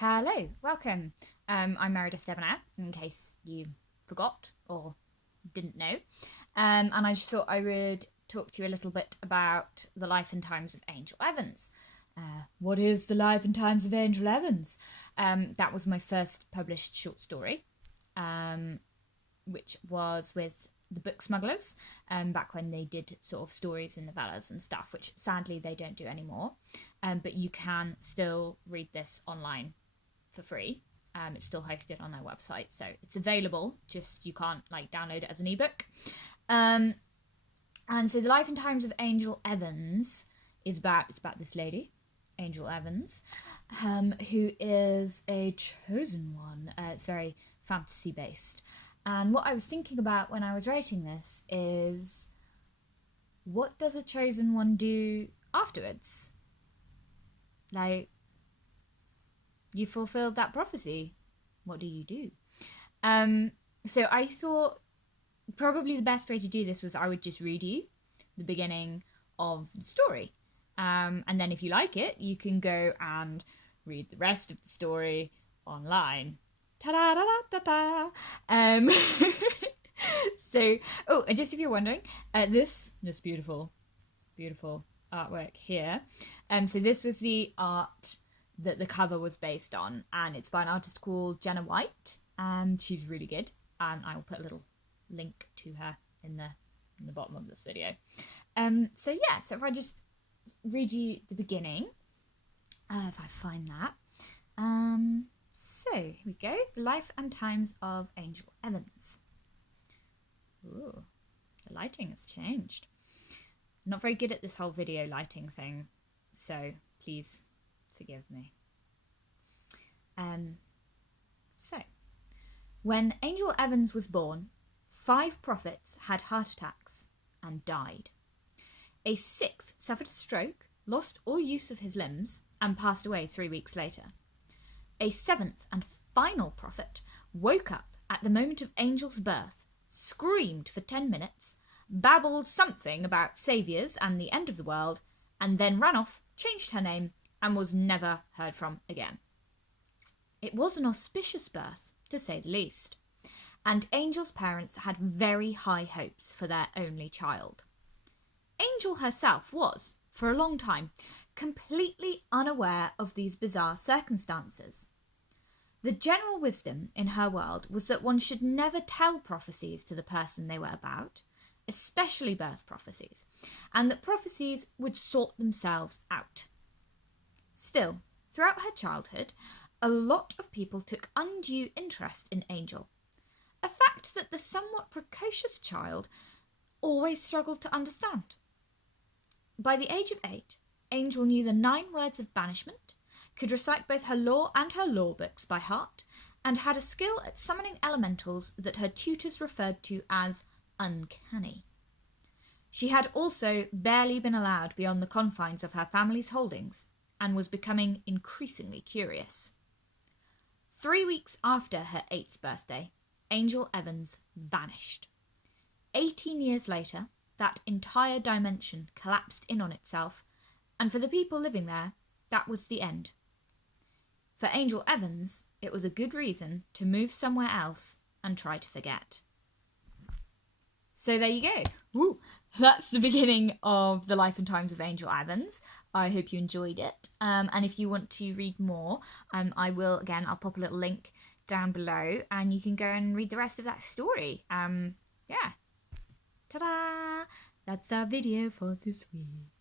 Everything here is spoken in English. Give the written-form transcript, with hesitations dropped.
Hello, welcome. I'm Meredith Debonair, in case you forgot or didn't know. And I just thought I would talk to you a little bit about the life and times of Angel Evans. What is the life and times of Angel Evans? That was my first published short story, which was with the Book Smugglers, back when they did sort of stories in novellas and stuff, which sadly they don't do anymore. But you can still read this online for free. It's still hosted on their website, so it's available, just you can't download it as an ebook. And so the life and times of Angel Evans is about this lady, Angel Evans, who is a chosen one. It's very fantasy based. And what I was thinking about when I was writing this is, what does a chosen one do afterwards? You fulfilled that prophecy. What do you do? So I thought probably the best way to do this was I would just read you the beginning of the story. And then if you like it, you can go and read the rest of the story online. Ta-da-da-da-da-da. So, and just if you're wondering, this beautiful artwork here. So this was the art that the cover was based on, and it's by an artist called Jenna White, and she's really good, and I will put a little link to her in the bottom of this video. So if I just read you the beginning, if I find that. So here we go. The life and times of Angel Evans. Ooh, the lighting has changed. I'm not very good at this whole video lighting thing, so please forgive me. So, when Angel Evans was born, 5 prophets had heart attacks and died. A 6th suffered a stroke, lost all use of his limbs, and passed away 3 weeks later. A 7th and final prophet woke up at the moment of Angel's birth, screamed for 10 minutes, babbled something about saviours and the end of the world, and then ran off, changed her name, and was never heard from again. It was an auspicious birth, to say the least, and Angel's parents had very high hopes for their only child. Angel herself was, for a long time, completely unaware of these bizarre circumstances. The general wisdom in her world was that one should never tell prophecies to the person they were about, especially birth prophecies, and that prophecies would sort themselves out. Still, throughout her childhood, a lot of people took undue interest in Angel, a fact that the somewhat precocious child always struggled to understand. By the age of 8, Angel knew the 9 words of banishment, could recite both her law and her law books by heart, and had a skill at summoning elementals that her tutors referred to as uncanny. She had also barely been allowed beyond the confines of her family's holdings, and was becoming increasingly curious. 3 weeks after her 8th birthday, Angel Evans vanished. 18 years later, that entire dimension collapsed in on itself, and for the people living there, that was the end. For Angel Evans, it was a good reason to move somewhere else and try to forget. So there you go. Woo. That's the beginning of the life and times of Angel Evans. I hope you enjoyed it. And if you want to read more, I'll pop a little link down below, and you can go and read the rest of that story. Ta-da! That's our video for this week.